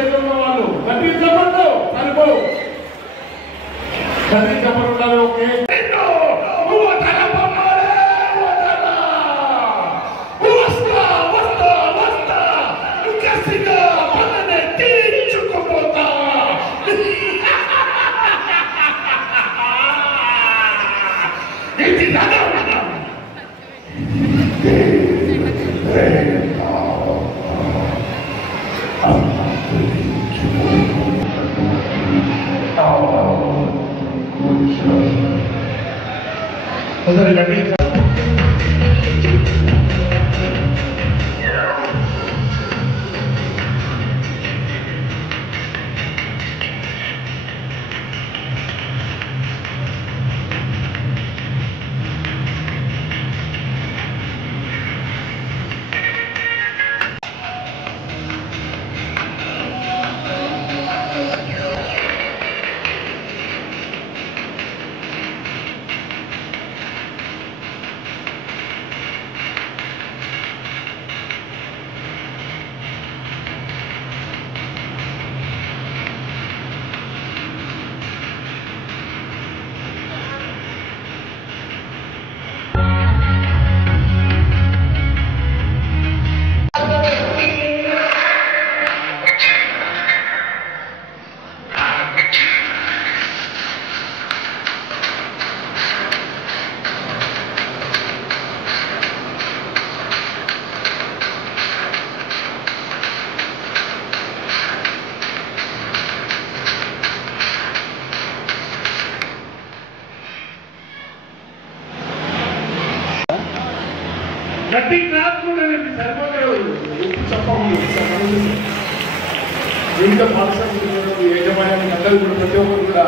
చేతుల్లో వాళ్ళు గట్టి చెప్పండు సరిపో గట్టి చెప్పండి ఓకే గట్టి నాకునే సర్వదేవు ఉప్పు చెప్పకుండా వివిధ పాఠశాలలు యజమాని అందరూ కూడా ప్రతి ఒక్కరు కూడా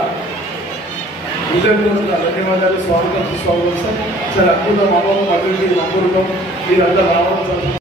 విజయంగా ధన్యవాదాలు స్వాగతం సుస్వాగతం సార్ చాలా అద్భుతం అమోఘం అభివృద్ధి అపూర్వం మీరంతా రావడం సార్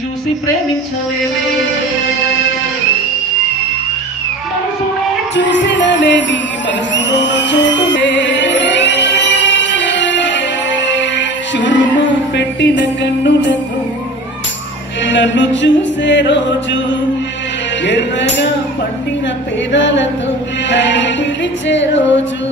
చూసి ప్రేమించలేదే మనసునే చూసినలేని మనసులో చోటునే చురుము పెట్టిన కన్నులతో నన్ను చూసే రోజు ఎర్రగా పండిన పేదాలతో నన్ను పిలిచే రోజు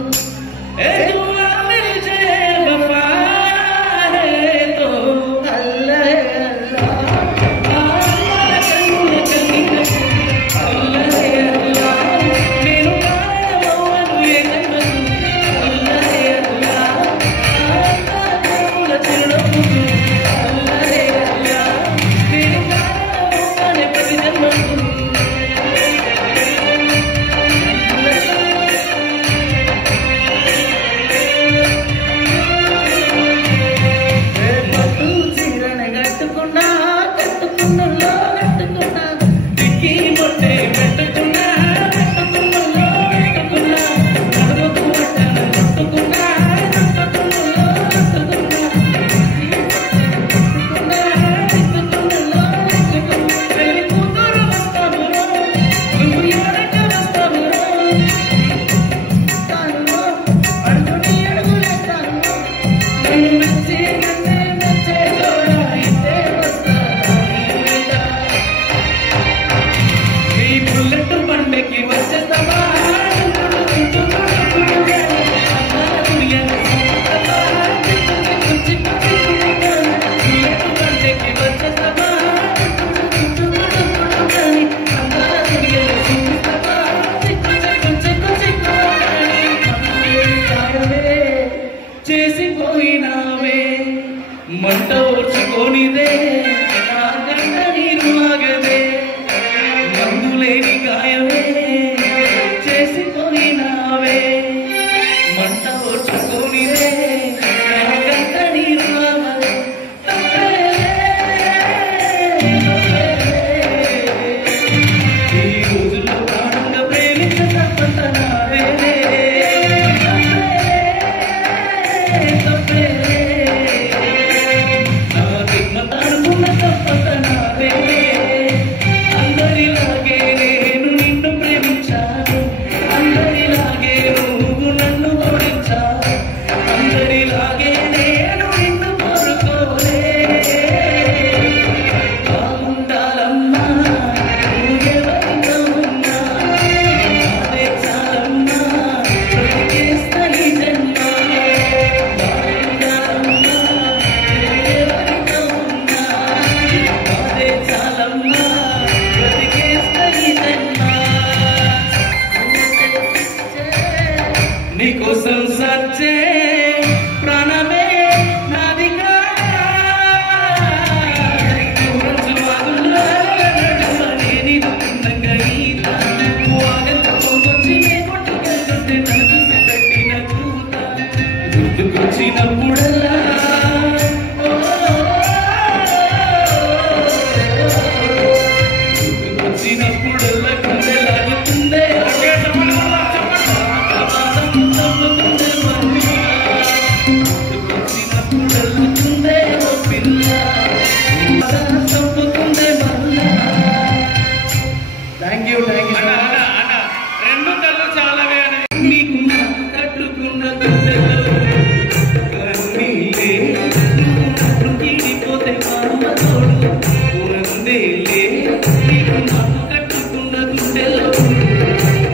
నాకు కట్టుకున్న గుండెల్లో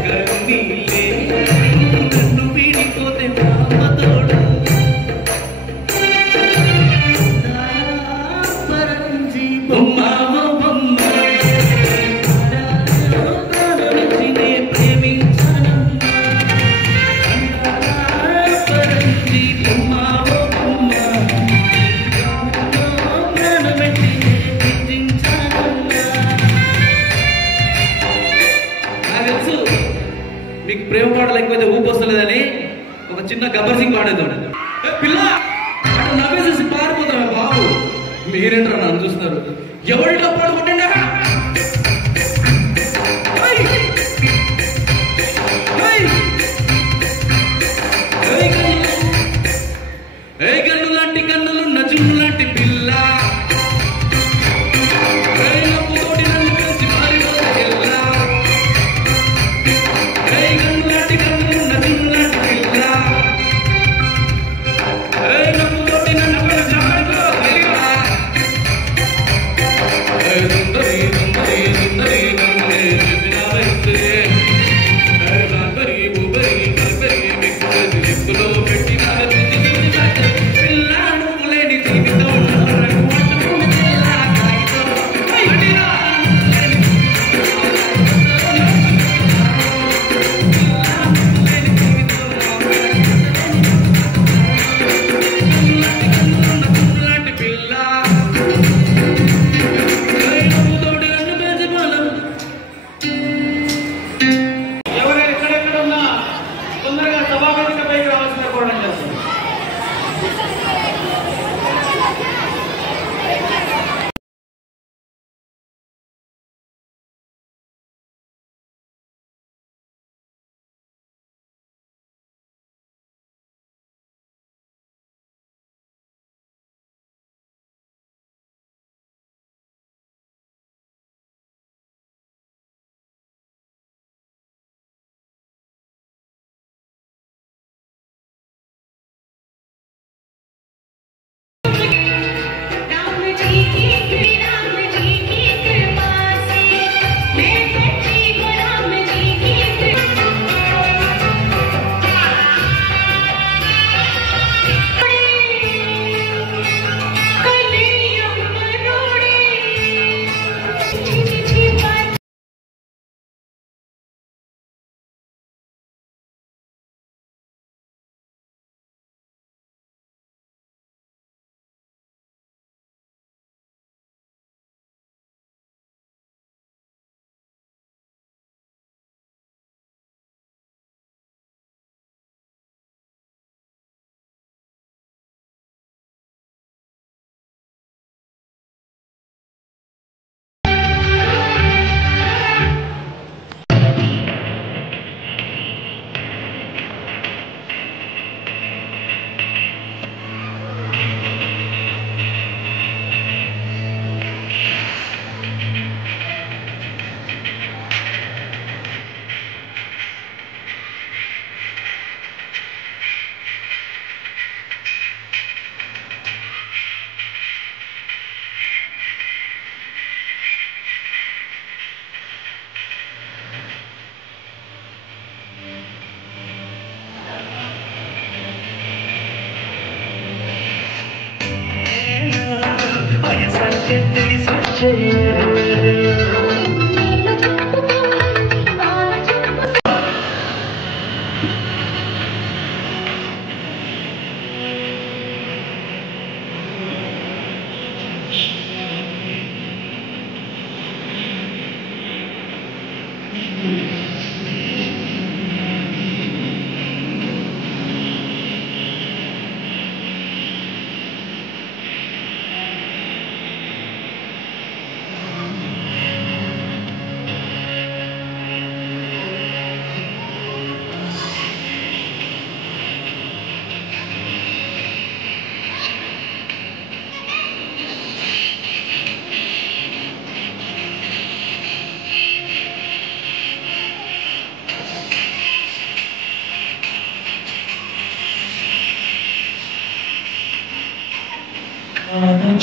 కన్నీళ్ళే నన్ను వీడిపోతే మామతోడు పరంజీ బొమ్మ బొమ్మ ప్రాణమిచ్చినే ప్రేమించానమ్మా పరంజీ బొమ్మ బొమ్మ ప్రాణమిచ్చినే ప్రేమించానమ్మా. నాకు తెలుసు మీకు ప్రేమ పాటలు ఎక్కువైతే ఊపు వస్తలేదని ఒక చిన్న గబ్బర్ సింగ్ పాడేద్దాం. పిల్ల అటు నవ్వేసేసి పారిపోతామే బాబు, మీరేంటారు నన్ను చూస్తున్నారు? ఎవరిలో పాడు కొట్టండి కన్ను లాంటి కన్నులు నజుము లాంటి పిల్ల నవ్వుతోటి నన్ను కలిసి పారిపోతా కన్ను లాంటి కన్నులు నజుము లాంటి పిల్ల నవ్వుతోటి నన్ను కలిసి పారిపోతా సుందరి సుందరి సుందరి నన్నే చేసినావే రాబరి బుబరి బర్బరి మిక్కులేసి లిప్పులో పెట్టినావే పిల్లాడు లేని జీవితం లాంటి పిల్ల ఎవరైనా ఎక్కడెక్కడ ఉన్నా తొందరగా సభావేదికపైకి రావాల్సిన కోరడం చేస్తుంది.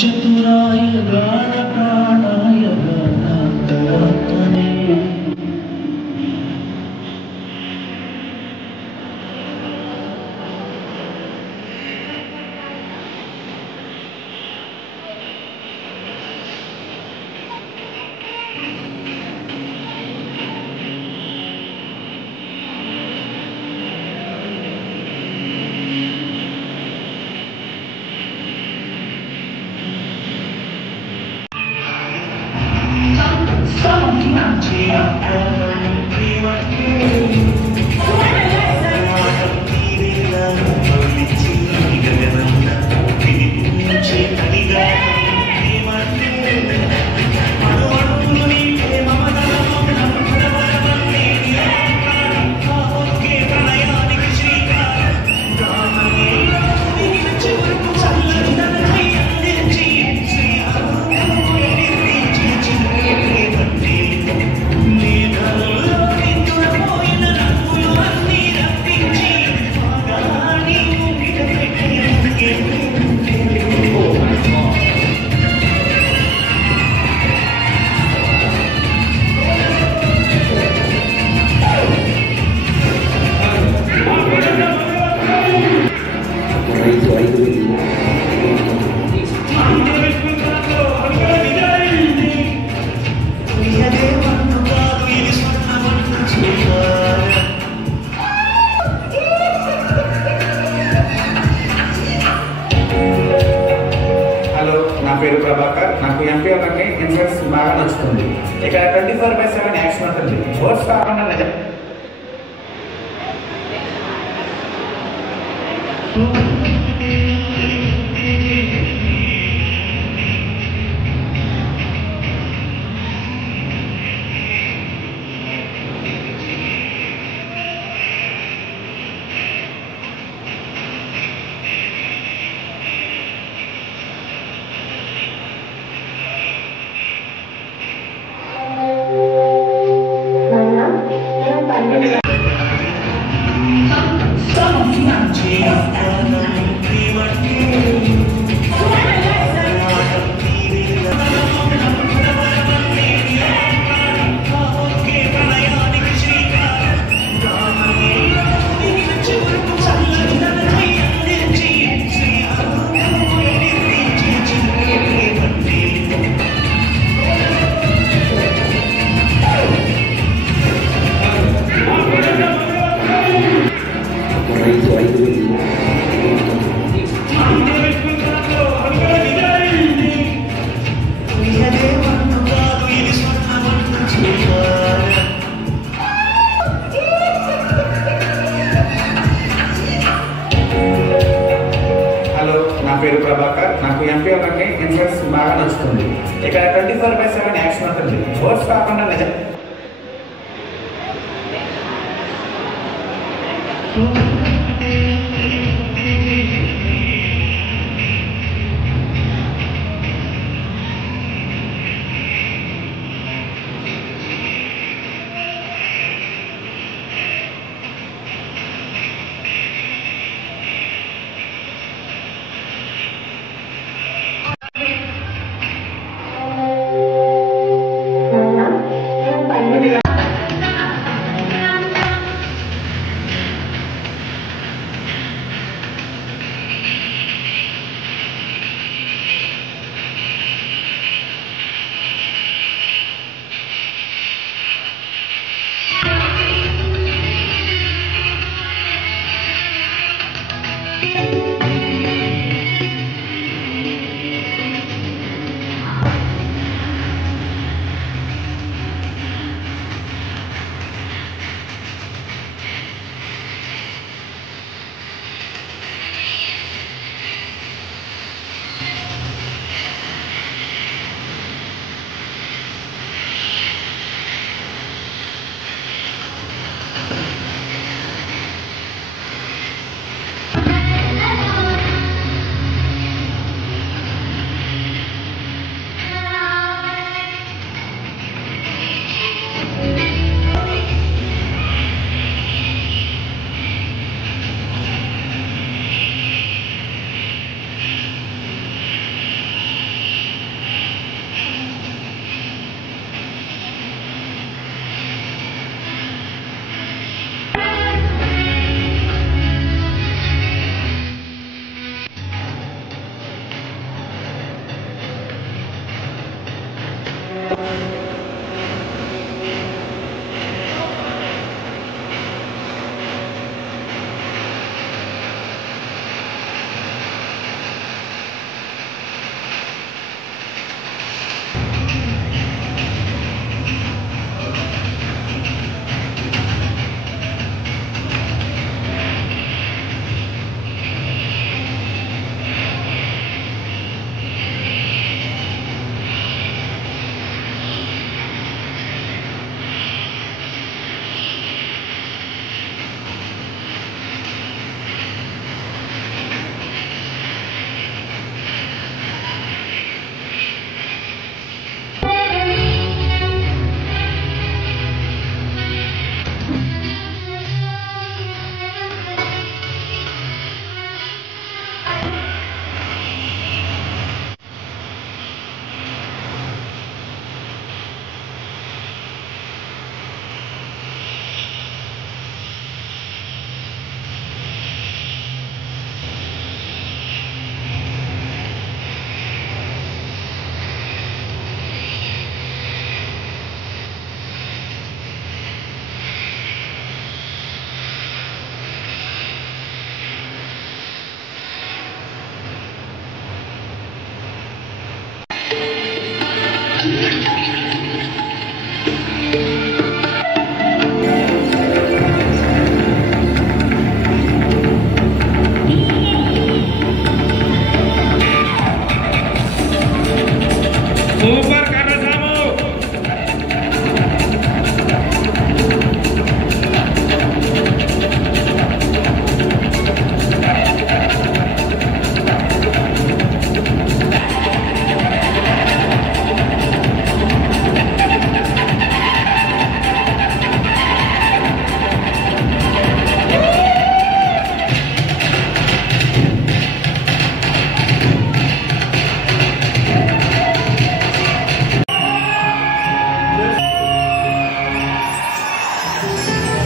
चतुराय गान प्राणाय गानान्तरात्मा నా పేరు ప్రభాకర్. నాకు ఎంపీ ఒకటి ఇన్సూరెన్స్ బాగా నచ్చుతుంది. ఇక్కడ 24/7 యాక్షన్ ఉంటుంది. వర్డ్స్ కాకుండా నిజం. నా పేరు ప్రభాకర్. నాకు ఎంపీ ఒకటి ఇన్సూరెన్స్ బాగా నచ్చుతుంది. ఇక్కడ 24/7 యాక్షన్ ఉంటుంది. వర్డ్స్ కాకుండా నిజం.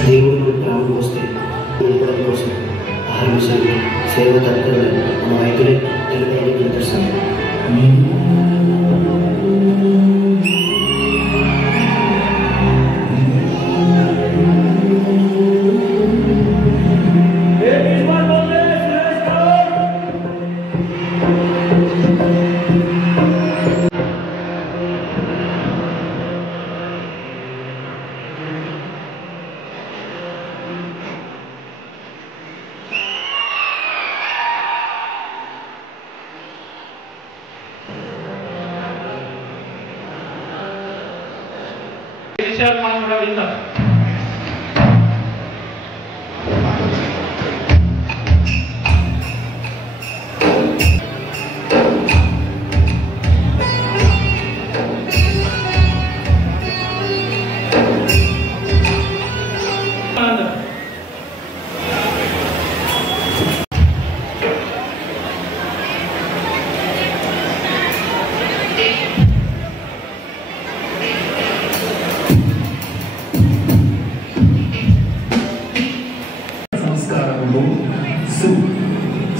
దేవుడు ప్రాణం వస్తే నిలపడం కోసం 6 విషయాలు సేవ తత్పరులు మన రైతులే తెలుపడానికి నిదర్శనం. విషయాలు మనం కూడా విందాం.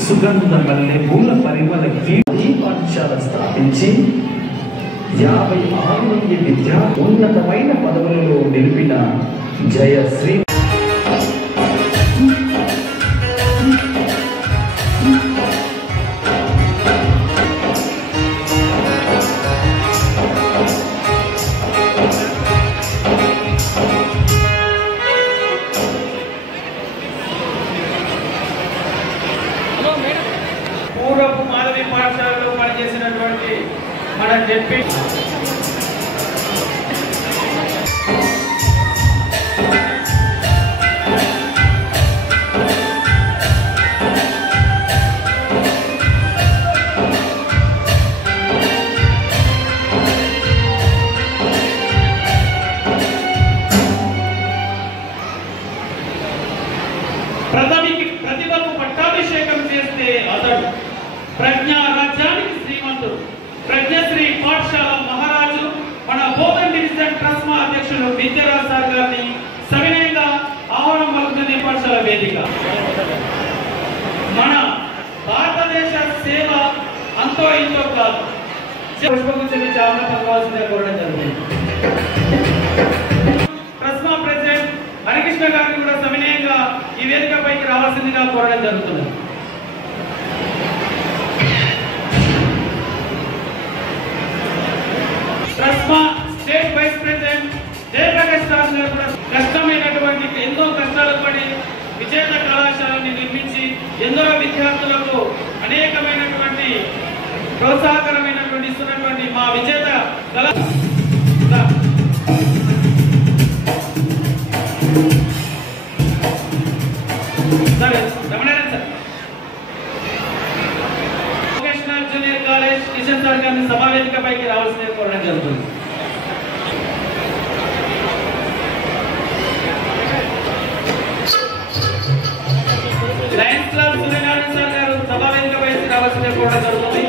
సుగంధ మల్లె పూల పరిమళ ఈ పాఠశాల స్థాపించి 56 మంది విద్యార్థులు ఉన్నతమైన పదవులలో నిలిపిన జయశ్రీ పూర్వపు మాధవి పాఠశాలలో పనిచేసినటువంటి మన జెడ్పీ ప్రతిభకు పట్టాభిషేకం చేస్తే అతడు ప్రజ్ఞా రాజ్యానికి శ్రీమంతుడు. ప్రజ్ఞశ్రీ పాఠశాల మహారాజు మన బోధన్ డివిజన్ ట్రస్మా అధ్యక్షులు విద్యారాజ్ సార్ గారిని సవినయంగా ఆహ్వానం పలుకుతుంది పాఠశాల వేదిక. మన భారతదేశ సేవ అంతో ఇంతో కాదు, పుష్పగుచ్చని చావన పలవాల్సిందిగా కోరడం జరుగుతుంది. ట్రస్మా ప్రెసిడెంట్ హరికృష్ణ గారిని కూడా సవినయంగా ఈ వేదికపైకి రావాల్సిందిగా కోరడం జరుగుతుంది. ట్రస్మా state vice president Jayaprakash Raj గారు కూడా కష్టమైనటువంటి ఎన్నో కష్టాలు పడి విజేత కళాశాలని నిర్మించి ఎందరో విద్యార్థులకు అనేకమైనటువంటి ప్రోత్సాహకరమైనటువంటి ఇస్తున్నటువంటి మా విజేత సరే Ramanarayana sir vocational junior college Kishan sir గారిని సమావేదికపైకి రావాల్సిందిగా కోరడం జరుగుతుంది. లయన్స్ క్లబ్ సూర్యనారాయణ సార్ గారు సమావేదికపైకి రావాల్సిందిగా కోరడం జరుగుతుంది.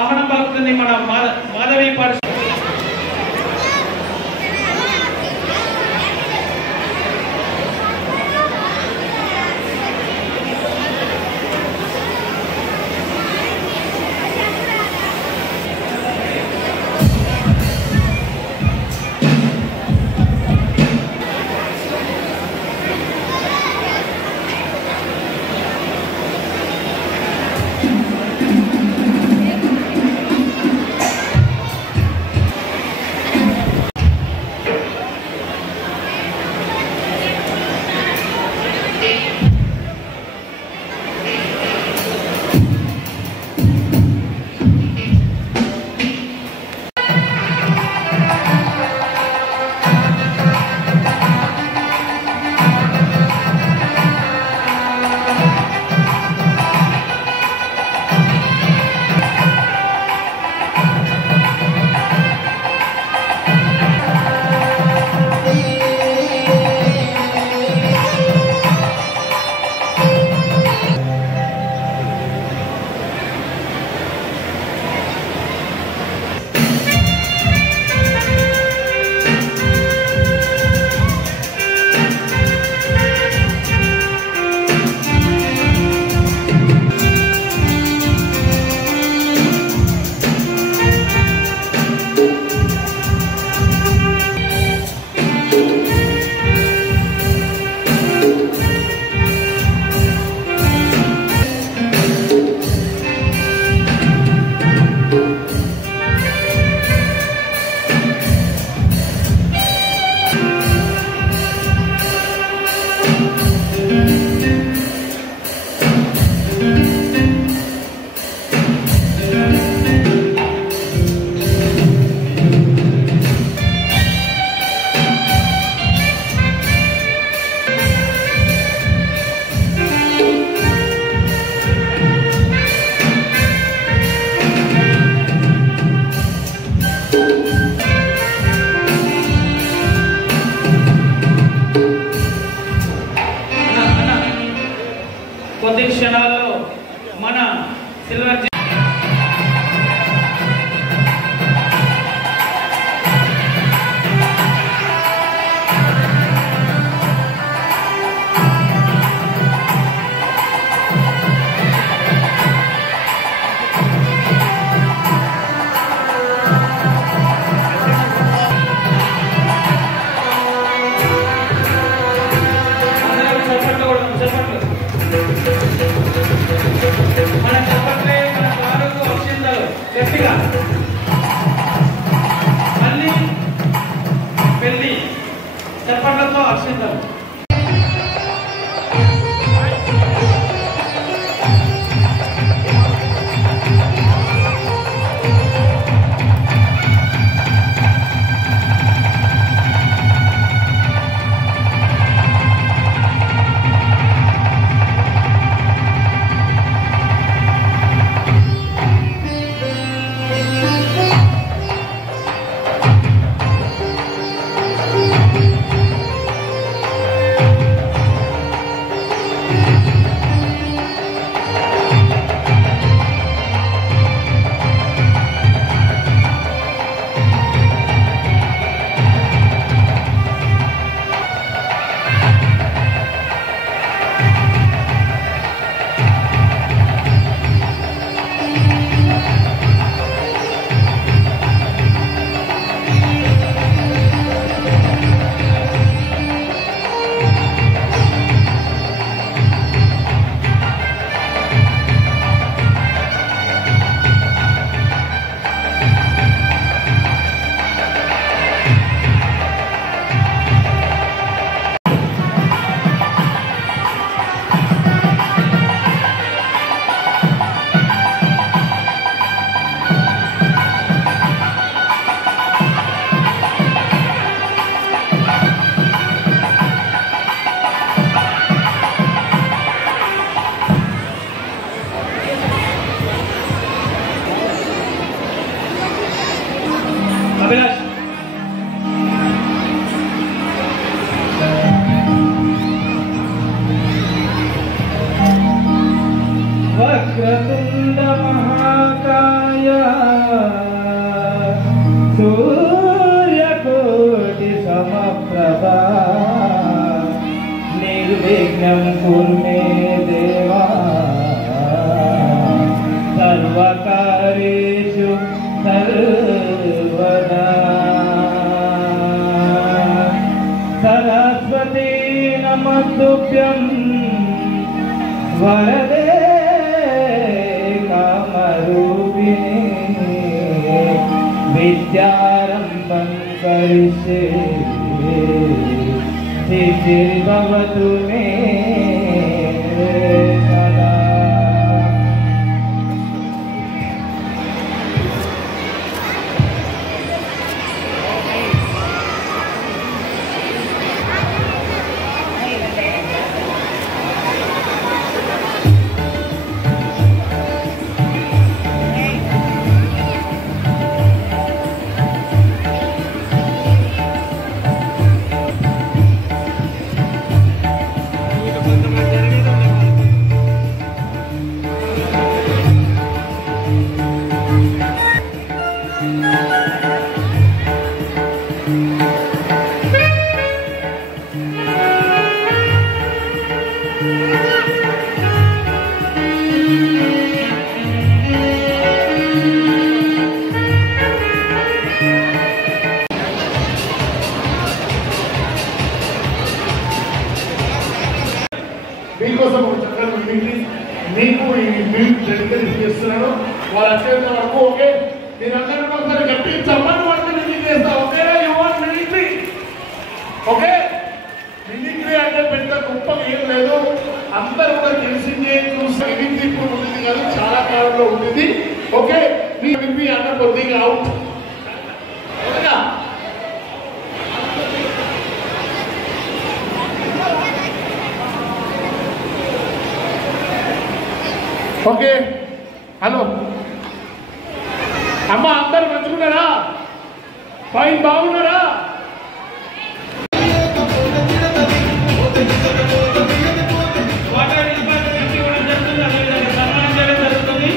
ఆహ్వానం పలుకుతుంది మన మాధవి పాఠశాల. మళ్ళీ పెళ్లి చెప్పడంతో అక్షింతం. అభిలాష్ వక్రతుండ మహాకాయ సూర్యకోటి సమప్రభా నిర్విఘ్నం కురు మే దేవా సర్వకార్యేషు సర్వదా సరస్వతీ నమస్తుభ్యం వరదే కామరూపిణి విద్యారంభం కరిష్యే సిద్ధిర్భవతు మే సదా. మీకోసం ఒక చక్కని మీటింగ్ మీకు ఈ మీట్ డెలివరీ చేస్తున్నాను. వాళ్ళు వచ్చేంత వరకు ఓకే. మీరందరూ ఒకసారి గట్టి చమ్మని వాళ్ళకి మీటింగ్ చేస్తా. Okay, you want mimicry? Okay, mimicry అంటే పెద్ద గొప్పగా ఏం లేదు. అందరూ కూడా తెలిసిందే చూసి మిమిక్రీ ఇప్పుడు ఉంటుంది కాదు, చాలా కాలంలో ఉంటుంది. ఓకే, మీ మిమిక్రీ అన్న కొద్దిగా అవుట్. ఓకే, హలో అమ్మ, అందరు మంచుకున్నారా? ఫైన్, బాగున్నారా? వాటర్ డిపార్ట్మెంట్ ఇవ్వడం జరుగుతుంది, అదేవిధంగా సన్మానం చేయడం జరుగుతుంది.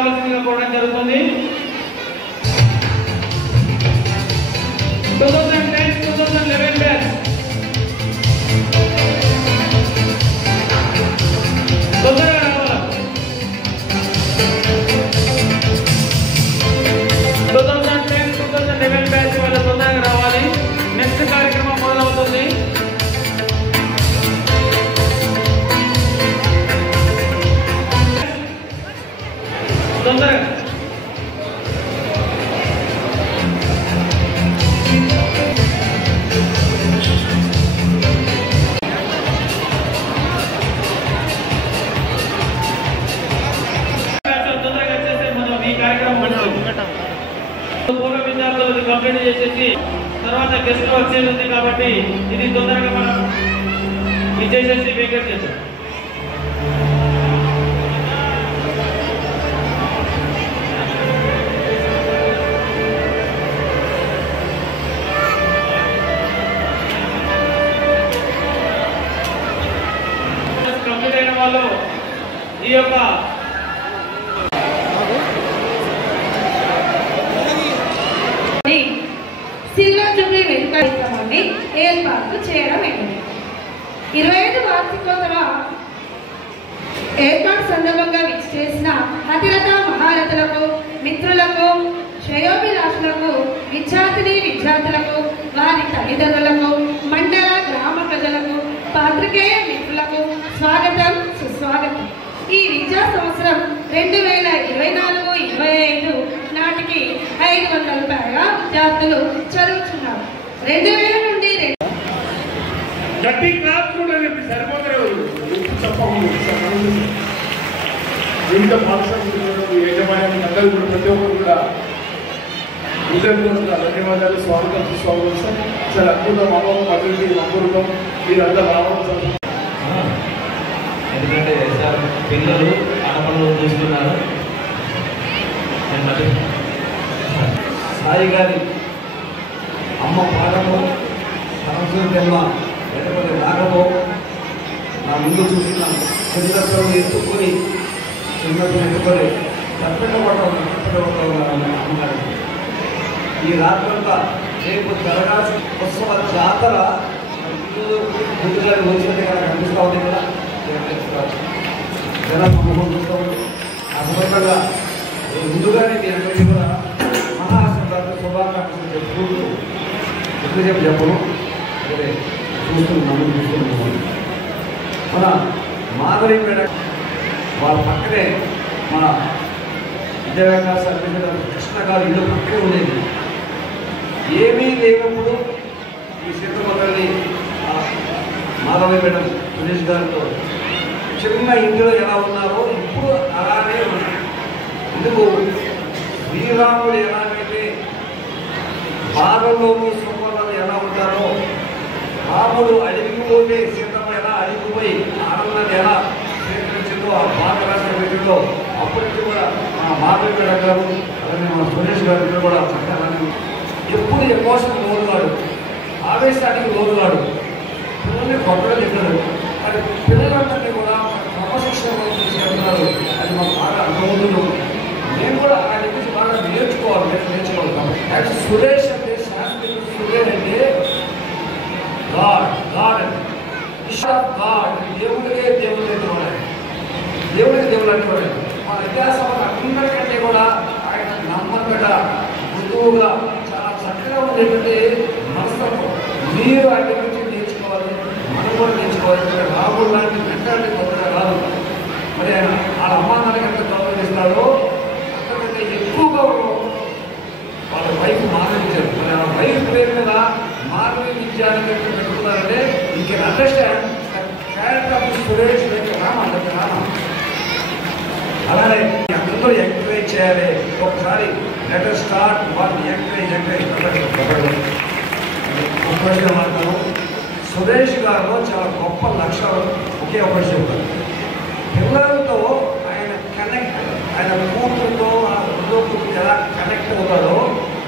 రావాల్సిందిగా కోరడం జరుగుతుంది. 2010-2011 బ్యాచ్ తొందరగా రావాలి. 2010-2011 బ్యాచ్ వాళ్ళ తొందరగా రావాలి. నెక్స్ట్ కార్యక్రమం మొదలవుతుంది. తొందరగా పూర్వ విద్యార్థులు కంప్లీట్ చేసేసి తర్వాత గెస్ట్ వచ్చేది ఉంది కాబట్టి ఇది తొందరగా మనం ఇచ్చేసేసి వేకెట్ చేద్దాం. కంప్లీట్ అయిన వాళ్ళు ఈ యొక్క సిల్వర్ జూబ్లీ వేదిక కార్యక్రమాన్ని ఏర్పాటు చేయడం అయింది. 25 వార్షికోత్సవ ఏర్పాటు సందర్భంగా విచ్చేసిన అతిరథ మహారథులకు, మిత్రులకు, శ్రేయోభిలాషులకు, విద్యార్థులకు, వారి తల్లిదండ్రులకు, మండల గ్రామ ప్రజలకు, పాత్రికేయ మిత్రులకు స్వాగతం, సుస్వాగతం. ఈ విద్యా సంవత్సరం 2024-25 నాటికి 500 పైగా విద్యార్థులు చదువుతున్నారు. 2000 నుండి గట్టి క్లాస్ కూడా సరిపోతారు. వివిధ పాఠశాలలు యజమాని అందరూ కూడా ప్రతి ఒక్కరు కూడా నిజంగా ధన్యవాదాలు. స్వాగతం, సుస్వాగతం. చాలా అద్భుతం, అమోఘం, అభివృద్ధి, అపూర్వం. మీరంతా రావడం ఎందుకంటే సార్ పిల్లలు ఆడపనులు చూస్తున్నారు. సాయి గారి అమ్మ పాఠము సంస్కృతమ్మ ఎటువంటి రాగము నా ముందు చూసిన చిన్నతను ఎత్తుకొని అమ్మగారు ఈ రాత్రంతా రేపు జరగాల్సిన ఉత్సవ జాతర ముందుగా వచ్చినట్టు కదా కనిపిస్తూ ఉంది కదా. జన సమూహం చూస్తూ ఉంది. ఆ సందర్భంగా ముందుగానే మీ అందరికీ కూడా మహాశివరాత్రి శుభాకాంక్షలు చెప్పుకుంటూ ఎక్కువసేపు చెప్పను. అదే చూస్తున్నాము. మన మాధవి మేడం వాళ్ళ పక్కనే మన విద్యావికాస సర్వీస్ కృష్ణ గారు ఇల్లు పక్కనే ఉండేది. ఏమీ లేనప్పుడు ఈ సీతమ్మ తల్లి మాధవి మేడం సురేష్ గారితో చిన్న ఇంట్లో ఎలా ఉన్నారో ఇప్పుడు అలానే ఉన్నారు. ఎందుకు శ్రీరాముడు ఎలాగైతే బాధల్లోనూ సుఖంలోనూ ఎలా ఉంటారో, రాముడు అడిగికి పోతే సీతమ్మ ఎలా అడిగిపోయి ఆనందాన్ని ఎలా స్వీకరించిందో ఆ బాధ రాష్ట్ర వ్యక్తిలో అప్పటికి కూడా మా మాధవి మేడం గారు అలానే మా సురేష్ గారు కూడా చక్కగా ఎప్పుడు ఎమోషన్ లోనుగాడు, ఆవేశానికి లోనుగాడు. పిల్లల్ని కొత్తగా తింటారు. అది పిల్లలందరినీ కూడా క్రమశిక్షణ తీసుకెళ్తున్నారు. అది మాకు బాగా అర్థమవుతుంది. నేను కూడా ఆ నుంచి బాగా నేర్చుకోవాలి. యాక్చువల్ సురేష్ అంటే సాంస్కృతిక సురేష్ అంటే గాడ్ అండి. గాడ్ దేవుడికే దేవుడు అంటున్నాడు. దేవుడికి దేవుడు అంటున్నాడు. మన ఇతిహాసం అందరికంటే కూడా ఆయన నమ్మకట మృదువుగా చాలా చక్కగా ఉండేటువంటి మనస్తత్వం. మీరు ఆయన నుంచి నేర్చుకోవాలి, మనం కూడా నేర్చుకోవాలి. రాముడు లాంటి మెంటాలిటీ కొత్తగా రాదు. మరి ఆయన వాళ్ళ అమ్మా నాన్నకి ఎంత గౌరవిస్తాడో అంతకంటే ఎక్కువగా వాళ్ళ వైఫ్ మానవించారు. మరి ఆ వైఫ్ పేరు మీద మానవి విద్యాన్ని పెట్టుకున్నారంటే you can understand character of Suresh Rama. అలానే అందరూ ఎంకరేజ్ చేయాలి. ఒకసారి లెటర్ స్టార్ట్ వాళ్ళు ఎంకరేజ్ మాట్లాడతాము. సురేష్ గారిలో చాలా గొప్ప లక్షణాలు ఒకే ఒకటి చెప్తారు. పిల్లలతో ఆయన కనెక్ట్, ఆయన కూతురుతో ఆ రెండో కూతురు ఎలా కనెక్ట్ అవుతాడో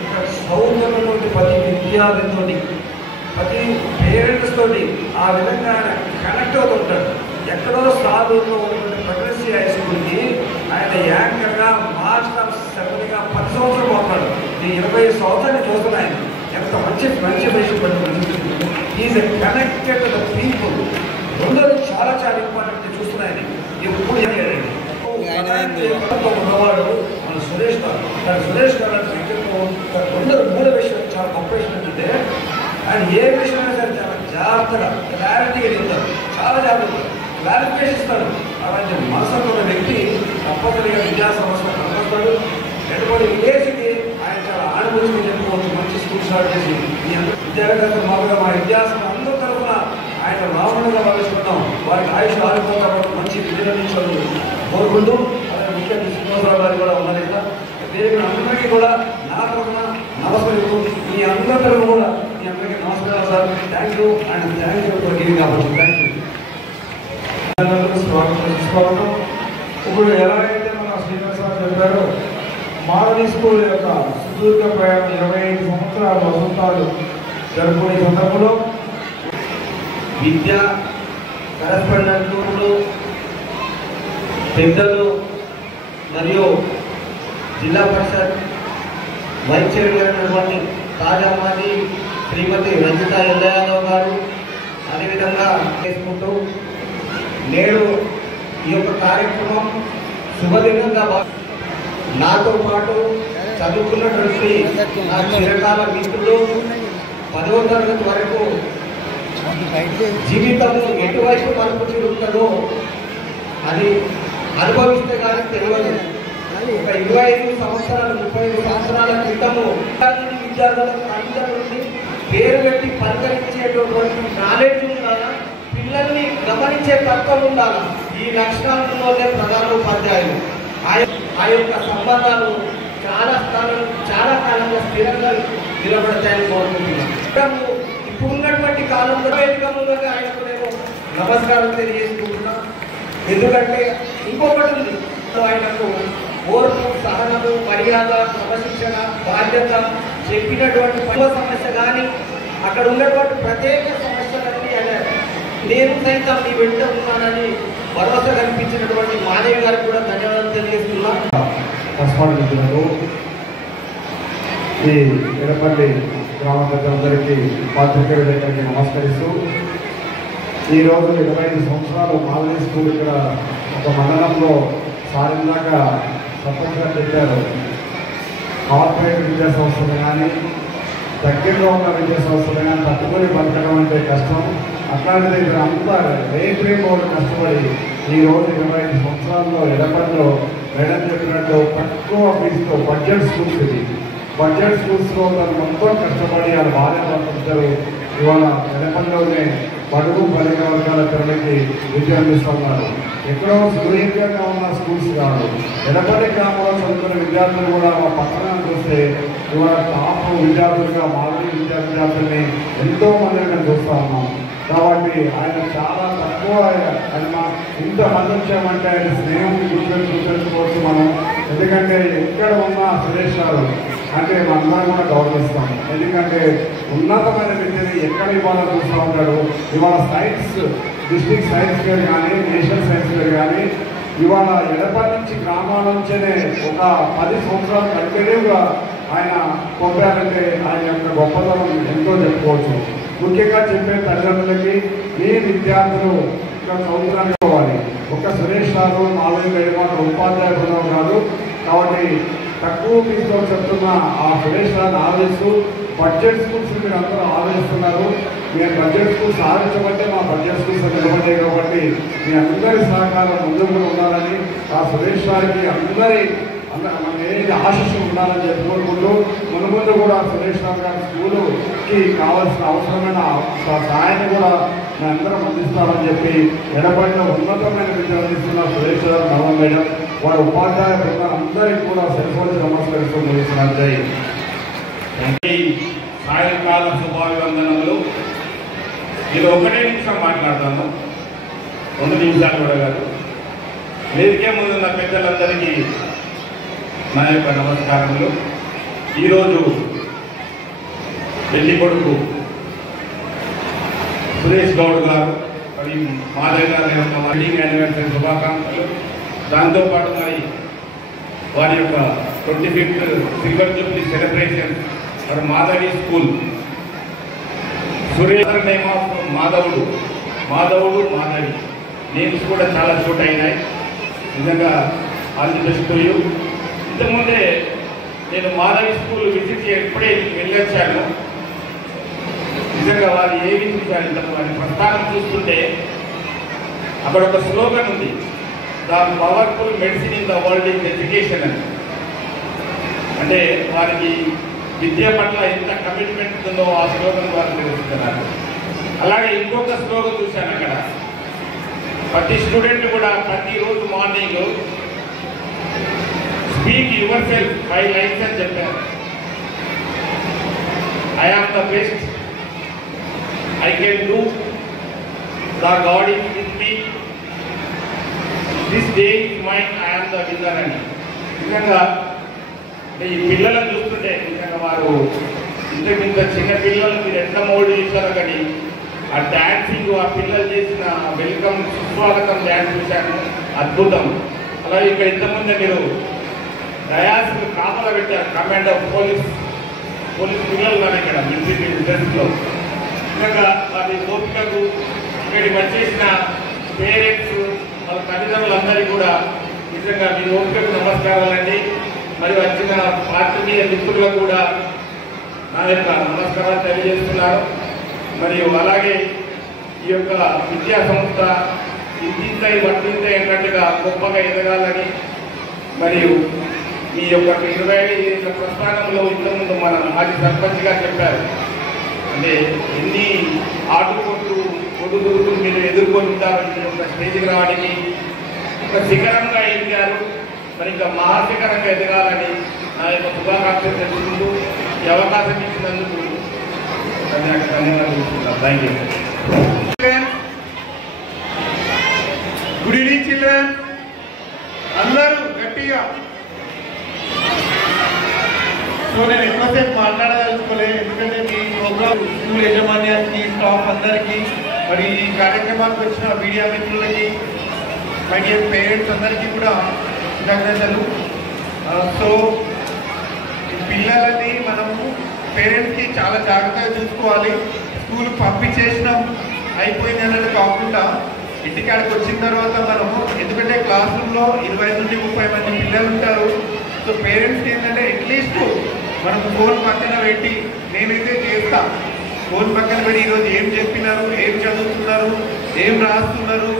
ఇక్కడ చదువుతున్నటువంటి ప్రతి విద్యార్థితో ప్రతి పేరెంట్స్ తోటి ఆ విధంగా ఆయన కనెక్ట్ అవుతుంటాడు. ఎక్కడో సాధువులో ఉన్నటువంటి ప్రగతి హై స్కూల్కి ఆయన యాంకర్గా నాకు 10 సంవత్సరాలు పోతున్నాడు, నేను 25 సంవత్సరాలు చూస్తున్నాను. ఎంత మంచి విషయం పెట్టుకుని is connected to the people. రెండోది చాలా చాలా ఇంపార్టెంట్ చూస్తున్నాయని ఎప్పుడు ఉన్నవాడు మన సురేష్ గారు. సురేష్ గారు అంటే మూడో విషయం చాలా గొప్ప విషయం ఏంటంటే ఆయన ఏ విషయమైనా సరే చాలా జాగ్రత్తగా క్లారిటీగా చెప్తారు, చాలా జాగ్రత్తగా క్లారిఫికేషన్ ఇస్తాడు. అలాంటి మనసులో ఉన్న వ్యక్తి తప్పనిసరిగా విద్యా సంస్థలు కనబడతాడు. ఎటువంటి విలేజ్కి ఆయన చాలా ఆనుభూతిగా చెప్పుకోవచ్చు. మంచి స్కూల్ స్టార్ట్ చేసి ఈ విద్యార్థులు మామూలుగా మా విద్యాసంస్థ అందరూ తరఫున ఆయన రావణంగా భావిస్తున్నాం. వారికి ఆయుష్ ఆడుకోవడం మంచి విద్యను కోరుకుంటూ అలాగే ముఖ్యంగా శ్రీనివాసరావు గారు కూడా ఉన్నారు ఇక్కడ. దేవుని అందరికీ కూడా నా తరఫున నమస్కరిస్తూ మీ అందరూ కూడా మీ అందరికీ నమస్కారం sir. Thank you and thank you for giving opportunity. Thank you. స్వాగతం. ఇప్పుడు ఎలా అయితే మన శ్రీనివాసరావు చెప్పారో మారని స్కూల్ యొక్క సుదీర్ఘ ప్రయాణం 25 సంవత్సరాల వసంతాలు జరుపుకునే సందర్భంలో విద్య కరెస్పాండెంట్లు, పెద్దలు మరియు జిల్లా పరిషత్ వైస్ చైర్మన్ అయినటువంటి తాజామాజీ శ్రీమతి రంజిత ఎల్లయాదవ్ గారు అదేవిధంగా చేసుకుంటూ నేడు ఈ యొక్క కార్యక్రమం శుభదినంగా నాతో పాటు చదువుకున్నటువంటి నా చిరకాల మిత్రులు 10వ తరగతి వరకు జీవితం ఎటువైపు మలుపు తిరుగుతుందో అది అనుభవిస్తే కానీ తెలియదు. ఒక 25 సంవత్సరాలు 35 సంవత్సరాల క్రితము విద్యార్థులకు అందరి నుండి పేరు పెట్టి పలకరించేటటువంటి నాలెడ్జ్ ఉండాలా, పిల్లల్ని గమనించే తత్వం ఉండాలా. ఈ లక్షణాలలోనే ప్రధాన ఉపాధ్యాయులు ఆ యొక్క సంబంధాలు చాలా కాలంగా స్థిరంగా నిలబడతాయని కోరుకుంటున్నాను. ఇప్పుడు ఉన్నటువంటి కాలంలో వేదికములుగా ఆయనకు నేను నమస్కారం తెలియజేసుకుంటున్నా. ఎందుకంటే ఇంకొకటి ఉంది, ఆయనకు ఓర్పు, సహనము, మర్యాద, క్రమశిక్షణ, బాధ్యత చెప్పినటువంటి సమస్య కానీ అక్కడ ఉన్నటువంటి ప్రత్యేక సమస్యలన్నీ ఆయన నేను సైతం నీ వెంట ఉన్నానని భరోసా కల్పించినటువంటి మాదేవి గారికి కూడా ధన్యవాదాలు తెలియజేస్తున్నా. ఈ ఎడపల్లి గ్రామ ప్రజలందరికీ పాత్రికేయులందరికీ నమస్కరిస్తూ ఈరోజు 25 సంవత్సరాలు మాదిరి స్కూల్ ఇక్కడ ఒక మండలంలో సారిందాక సర్పంచ్గా చెప్పారు. కార్పొరేట్ విద్యా సంస్థలు కానీ దగ్గరలో ఉన్న విద్యా సంస్థలు కానీ తట్టుకొని బతకడం అంటే కష్టం. అట్లాంటిది ఇక్కడ అంతా రేపు కష్టపడి ఈరోజు 25 సంవత్సరాల్లో ఎడపల్లిలో మేడం చెప్పినట్టు తక్కువ ఫీజుతో బడ్జెట్ స్కూల్స్ ఇది. బడ్జెట్ స్కూల్స్లో తను మొత్తం కష్టపడి వాళ్ళ భార్య పంపించారు. ఇవాళ ఎడపల్లిలోనే బడుగు బలిక వర్గాల పిల్లలకి విద్య అందిస్తున్నారు. ఎక్కడో సుదీర్ఘంగా ఉన్న స్కూల్స్ కాదు, ఎడపల్లి గ్రామంలో చదువుకున్న విద్యార్థులు కూడా మా పక్కన చూస్తే ఇవాళ టాప్ విద్యార్థులుగా మాదిరి విద్యార్థుల్ని ఎంతో మంది మేము చూస్తూ ఉన్నాం. కాబట్టి ఆయన చాలా తక్కువ ఆయన ఇంతమంది వచ్చామంటే ఆయన స్నేహం గుర్తించుకోవచ్చు మనం. ఎందుకంటే ఎక్కడ ఉన్నా సురేష్ గారు అంటే మనందరం కూడా గౌరవిస్తాం. ఎందుకంటే ఉన్నతమైన విద్యని ఎక్కడ ఇవ్వాలని చూస్తూ ఉంటాడు. ఇవాళ సైన్స్ డిస్ట్రిక్ట్ సైన్స్ ఫేర్ కానీ నేషనల్ సైన్స్ ఫేర్ కానీ ఇవాళ ఎడపల్లి నుంచి గ్రామాల నుంచేనే ఒక 10 సంవత్సరాలు కంటిన్యూగా ఆయన పంపారంటే ఆయన యొక్క గొప్పతనం ఎంతో చెప్పుకోవచ్చు. ముఖ్యంగా చెప్పే తల్లిదండ్రులకి మీ విద్యార్థులు ఇక్కడ చదువుతానికి పోవాలి. ఒక సురేష్ గారు 4 ఉపాధ్యాయ బృందం కాదు. కాబట్టి తక్కువ ఫీజులో చెప్తున్న ఆ సురేష్ గారిని ఆలోచిస్తూ బడ్జెట్ స్కూల్స్ మీరు అందరూ ఆలోచిస్తున్నారు. మేము బడ్జెట్ స్కూల్స్ ఆలోచించబట్టే మా బడ్జెట్ స్కూల్స్ నిలబడ్డాయి. కాబట్టి మీ అందరి సహకారం ముందుకు ఉండాలని ఆ సురేష్ గారికి అందరి ఏదైతే ఆశిస్తూ ఉండాలని చెప్పి కోరుకుంటూ ముందు కూడా సురేష్ రావు గారి స్కూలుకి కావాల్సిన అవసరమైన సహాయాన్ని కూడా మేము అందరం అందిస్తామని చెప్పి ఎడబడిన ఉన్నతమైన విద్య అందిస్తున్న సురేష్ రావు నవం మేడం వారి ఉపాధ్యాయ బృందం అందరికీ కూడా సెల్ఫోన్ నమస్కరిస్తూ ముగిస్తున్నారు. సాయంకాల శుభాభివందనములు. ఇది 1 నిమిషం మాట్లాడతాను, 2 నిమిషాలు కూడా కాదు. వేదికే ముందున్న పెద్దలందరికీ నా యొక్క నమస్కారములు. ఈరోజు పెళ్లి కొడుకు సురేష్ గౌడ్ గారు మరి మాధవ్ గారి యొక్క వెడ్డింగ్ యానివర్సరీ శుభాకాంక్షలు. దాంతోపాటు మరి వారి యొక్క 25th Silver Jubilee celebration for Madhavi School. Suresh name of Madhavudu, Madhavi. Names కూడా చాలా షూట్ అయినాయి. నిజంగా all the best to you. ఇంతకుముందే నేను మాధవి స్కూల్ విజిట్ ఎప్పుడే వెళ్ళొచ్చాను. నిజంగా వారు ఏమి చూశారు ఇంతకుముందు ప్రస్థానం చూస్తుంటే అక్కడ ఒక స్లోగన్ ఉంది, the powerful medicine in the world in education అని. అంటే వారికి విద్య పట్ల ఎంత కమిట్మెంట్ ఉందో ఆ స్లోగన్ వారు తెలుస్తున్నారు. అలాగే ఇంకొక స్లోగన్ చూశాను అక్కడ, ప్రతి స్టూడెంట్ కూడా ప్రతిరోజు morning speak yourself 5 lines అని చెప్పారు. I am the best, I can do, the God is with me, this day is mine, I am the winner అని. నిజంగా ఈ పిల్లలను చూస్తుంటే నిజంగా వారు ఇంత చిన్న పిల్లలు మీరు ఎంత మోడీ చేశారో కానీ ఆ డాన్సింగ్, ఆ పిల్లలు చేసిన వెల్కమ్ సుస్వాగతం డ్యాన్స్ చూశాను, అద్భుతం. అలాగే ఇక్కడ ఇంతకుముందే మీరు డయాస్కి కాపలా పెట్టారు, కమాండ్ ఆఫ్ పోలీస్ పిల్లలు కానీ ఇక్కడ మిలిటరీ డ్రెస్లో. నిజంగా వారి ఓపికకు ఇక్కడికి వచ్చేసిన పేరెంట్స్ వాళ్ళ తల్లిదండ్రులందరికీ కూడా నిజంగా మీ ఓపికకు నమస్కారాలండి. మరి వచ్చిన పాత్రికేయ మిత్రులకు కూడా నా యొక్క నమస్కారాలు తెలియజేస్తున్నారు. మరియు అలాగే ఈ యొక్క విద్యా సంస్థ ఇంతింతై వర్తింతై అన్నట్టుగా గొప్పగా ఎదగాలని, మరియు మీ యొక్క 25 ప్రస్థానంలో ఇంతకుముందు మన మాజీ సర్పంచ్గా చెప్పారు, అంటే ఎన్ని ఒడుదుడుకులు మీరు ఎదుర్కొని ఉంటారు ఈ యొక్క స్టేజ్కి రావడానికి. ఒక శిఖరంగా ఎదిగారు, మరి ఇంకా మహాశిఖరంగా ఎదగాలని నా యొక్క శుభాకాంక్షలు తెలుసుకుంటూ ఈ అవకాశం ఇచ్చినందుకు ధన్యవాదాలు. Thank you. Good evening children. అందరూ గట్టిగా. సో నేను ఎక్కువసేపు మాట్లాడదలుచుకోలేదు, ఎందుకంటే మీ ప్రోగ్రామ్ స్కూల్ యాజమాన్యానికి, స్టాఫ్ అందరికీ, మరి ఈ కార్యక్రమానికి వచ్చిన మీడియా మిత్రులకి, మై డియర్ పేరెంట్స్ అందరికీ కూడా కృతజ్ఞతలు. సో పిల్లలని మనము పేరెంట్స్కి చాలా జాగ్రత్తగా చూసుకోవాలి. స్కూల్ పంపించేసినాం అయిపోయింది అన్నది కాకుండా ఇంటికాడికి వచ్చిన తర్వాత మనము, ఎందుకంటే క్లాస్ రూమ్లో 20 నుండి 30 మంది పిల్లలు ఉంటారు. సో పేరెంట్స్కి ఏంటంటే అట్లీస్ట్ మనం ఫోన్ పక్కన పెట్టి, నేనైతే చేస్తా, ఫోన్ పక్కన పెట్టి ఈరోజు ఏం చెప్పినారు, ఏం చదువుతున్నారు, ఏం రాస్తున్నారు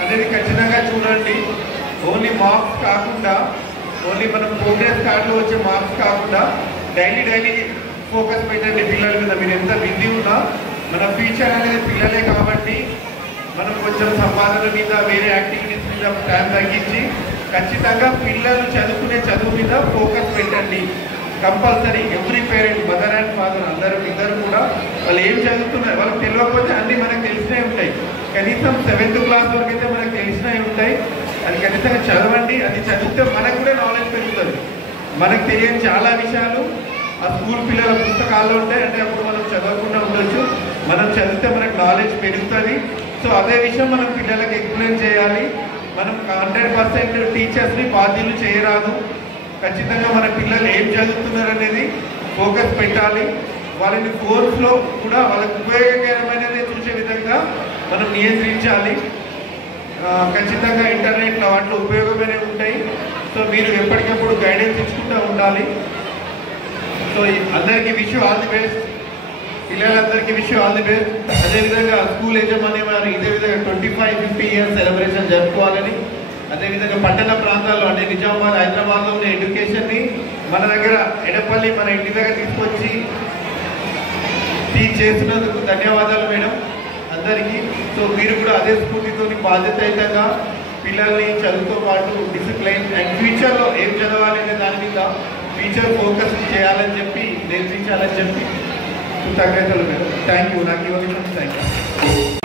అనేది ఖచ్చితంగా చూడండి. ఓన్లీ మార్క్స్ కాకుండా, ఓన్లీ మనం ప్రోగ్రెస్ కార్డులో వచ్చే మార్క్స్ కాకుండా డైలీ ఫోకస్ పెట్టండి పిల్లల మీద. మీరు ఎంత బిజీ ఉన్నా మన ఫ్యూచర్ అనేది పిల్లలే కాబట్టి మనం కొంచెం సంపాదన మీద, వేరే యాక్టివిటీస్ మీద టైం తగ్గించి ఖచ్చితంగా పిల్లలు చదువుకునే చదువు మీద ఫోకస్ పెట్టండి. Compulsory every parent, mother and father ఇద్దరు కూడా వాళ్ళు ఏం చదువుతున్నారు, వాళ్ళకి తెలియకపోతే అన్నీ మనకు తెలిసినవి ఉంటాయి. కనీసం 7th క్లాస్ వరకు అయితే మనకు తెలిసినవి ఉంటాయి. అది ఖచ్చితంగా చదవండి. అది చదివితే మనకు కూడా నాలెడ్జ్ పెరుగుతుంది. మనకు తెలియని చాలా విషయాలు ఆ స్కూల్ పిల్లల పుస్తకాల్లో ఉంటాయి. అంటే అప్పుడు మనం చదవకుండా ఉండొచ్చు, మనం చదివితే మనకు నాలెడ్జ్ పెరుగుతుంది. సో అదే విషయం మనం పిల్లలకు ఎక్స్ప్లెయిన్ చేయాలి. మనం 100% టీచర్స్ని బాధ్యులు చేయరాదు. ఖచ్చితంగా మన పిల్లలు ఏం చదువుతున్నారు అనేది ఫోకస్ పెట్టాలి. వాళ్ళని కోర్సులో కూడా వాళ్ళకి ఉపయోగకరమైనది చూసే విధంగా మనం నియంత్రించాలి. ఖచ్చితంగా ఇంటర్నెట్లో వాటిలో ఉపయోగమైనవి ఉంటాయి. సో మీరు ఎప్పటికప్పుడు గైడెన్స్ ఇచ్చుకుంటూ ఉండాలి. సో అందరికీ విష్ ఆల్ ది బెస్ట్, పిల్లలందరికీ విష్ ఆల్ ది బెస్ట్. అదేవిధంగా స్కూల్ యజమాని వారు ఇదే విధంగా 25-50 ఇయర్స్ సెలబ్రేషన్ జరుపుకోవాలని, అదేవిధంగా పట్టణ ప్రాంతాల్లో అంటే నిజామాబాద్, హైదరాబాద్లో ఉన్న ఎడ్యుకేషన్ని మన దగ్గర ఎడపల్లి మన ఇంటి దగ్గర తీసుకొచ్చి టీచ్ చేసినందుకు ధన్యవాదాలు మేడం అందరికీ. సో మీరు కూడా అదే స్ఫూర్తితో బాధ్యతాయుతంగా పిల్లల్ని చదువుతో పాటు డిసిప్లైన్ అండ్ ఫ్యూచర్లో ఏం చదవాలి అనే దాని మీద ఫ్యూచర్ ఫోకస్ చేయాలని చెప్పి, నేర్పించాలని చెప్పి కృతజ్ఞతలు మేడం. Thank you. నాకు ఇవ్వకుండా థ్యాంక్ యూ.